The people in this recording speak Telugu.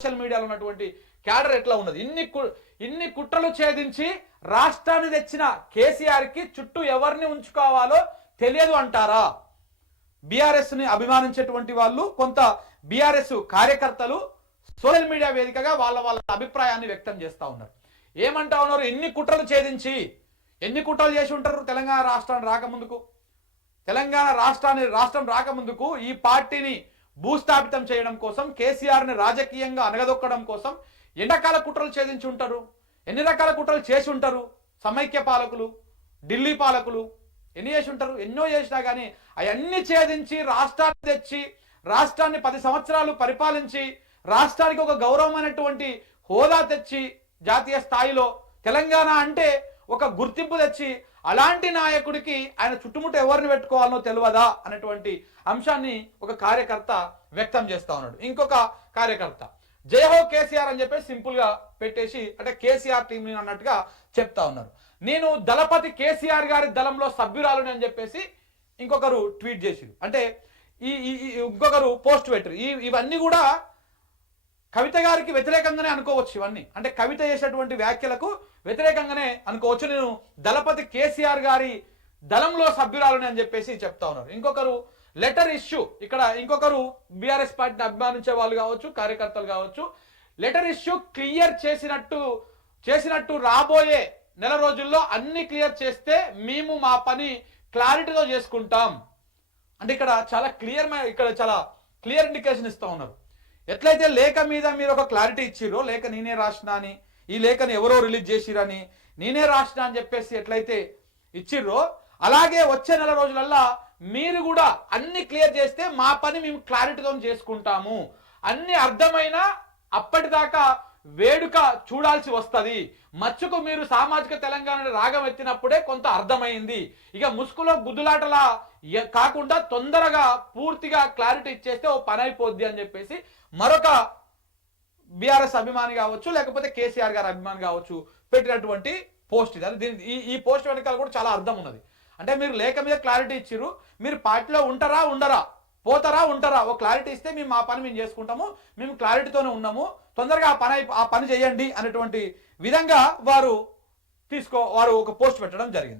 సోషల్ మీడియాలో ఉన్నటువంటి క్యాడర్ ఎట్లా ఉన్నది. ఇన్ని కుట్రలు ఛేదించి రాష్ట్రాన్ని తెచ్చిన కేసీఆర్ కి చుట్టూ ఎవరిని ఉంచుకోవాలో తెలియదు అంటారా? బీఆర్ఎస్ ని అభిమానించేటువంటి వాళ్ళు కొంత బీఆర్ఎస్ కార్యకర్తలు సోషల్ మీడియా వేదికగా వాళ్ళ అభిప్రాయాన్ని వ్యక్తం చేస్తా ఉన్నారు. ఏమంటా ఉన్నారు? ఎన్ని కుట్రలు ఛేదించి ఎన్ని కుట్రలు చేసి ఉంటారు తెలంగాణ రాష్ట్రాన్ని రాకముందుకు. తెలంగాణ రాష్ట్రం రాకముందుకు ఈ పార్టీని భూస్థాపితం చేయడం కోసం, కేసీఆర్ ని రాజకీయంగా అనగదొక్కడం కోసం ఎన్ని రకాల కుట్రలు ఛేదించి ఉంటారు, ఎన్ని రకాల కుట్రలు చేసి ఉంటారు. సమైక్య పాలకులు, ఢిల్లీ పాలకులు ఎన్ని చేసి ఉంటారు. ఎన్నో చేసినా కానీ అవన్నీ ఛేదించి రాష్ట్రాన్ని తెచ్చి రాష్ట్రాన్ని 10 సంవత్సరాలు పరిపాలించి రాష్ట్రానికి ఒక గౌరవమైనటువంటి హోదా తెచ్చి జాతీయ స్థాయిలో తెలంగాణ అంటే ఒక గుర్తింపు తెచ్చి అలాంటి నాయకుడికి ఆయన చుట్టుముట్టు ఎవరిని పెట్టుకోవాలనో తెలియదా అనేటువంటి అంశాన్ని ఒక కార్యకర్త వ్యక్తం చేస్తా ఉన్నాడు. ఇంకొక కార్యకర్త జయహో కేసీఆర్ అని చెప్పేసి సింపుల్ గా పెట్టేసి అంటే కేసీఆర్ టీం అన్నట్టుగా చెప్తా ఉన్నారు. నేను దళపతి కేసీఆర్ గారి దళంలో సభ్యురాలు అని చెప్పేసి ఇంకొకరు ట్వీట్ చేసిరు. అంటే ఇంకొకరు పోస్ట్ పెట్టరు. ఇవన్నీ కూడా కవిత గారికి వ్యతిరేకంగానే అనుకోవచ్చు. ఇవన్నీ అంటే కవిత చేసేటువంటి వ్యాఖ్యలకు వ్యతిరేకంగానే అనుకోవచ్చు. నేను దళపతి కేసీఆర్ గారి దళంలో సభ్యురాలని అని చెప్పేసి చెప్తా ఉన్నారు. ఇంకొకరు లెటర్ ఇష్యూ, ఇక్కడ ఇంకొకరు బీఆర్ఎస్ పార్టీని అభిమానించే వాళ్ళు కావచ్చు, కార్యకర్తలు కావచ్చు, లెటర్ ఇష్యూ క్లియర్ చేసినట్టు రాబోయే నెల రోజుల్లో అన్ని క్లియర్ చేస్తే మేము మా పని క్లారిటీతో చేసుకుంటాం. అంటే ఇక్కడ చాలా క్లియర్ ఇండికేషన్ ఇస్తా ఉన్నారు. ఎట్లయితే లేఖ మీద మీరు ఒక క్లారిటీ ఇచ్చిర్రో, లేఖ నేనే రాసినా అని, ఈ లేఖని ఎవరో రిలీజ్ చేసిరని, నేనే రాసినా అని చెప్పేసి ఎట్లయితే ఇచ్చిర్రో, అలాగే వచ్చే నెల రోజులల్లా మీరు కూడా అన్ని క్లియర్ చేస్తే మా పని మేము క్లారిటీతో చేసుకుంటాము. అన్ని అర్థమైన అప్పటిదాకా వేడుక చూడాల్సి వస్తుంది. మచ్చుకు మీరు సామాజిక తెలంగాణ రాగం ఎత్తినప్పుడే కొంత అర్థమైంది. ఇక ముసుగులో గుద్దులాటలా కాకుండా తొందరగా పూర్తిగా క్లారిటీ ఇచ్చేస్తే ఓ పని అయిపోద్ది అని చెప్పేసి మరొక బీఆర్ఎస్ అభిమాని కావచ్చు, లేకపోతే కేసీఆర్ గారి అభిమాని కావచ్చు పెట్టినటువంటి పోస్ట్ ఇది. అది ఈ పోస్ట్ వెనకాల కూడా చాలా అర్థం ఉన్నది. అంటే మీరు లేఖ మీద క్లారిటీ ఇచ్చిర్రు, మీరు పార్టీలో ఉంటారా ఉండరా, పోతారా ఉంటారా, ఓ క్లారిటీ ఇస్తే మేము మా పని మేము చేసుకుంటాము, మేము క్లారిటీతోనే ఉన్నాము, తొందరగా ఆ పని చేయండి అనేటువంటి విధంగా వారు ఒక పోస్ట్ పెట్టడం జరిగింది.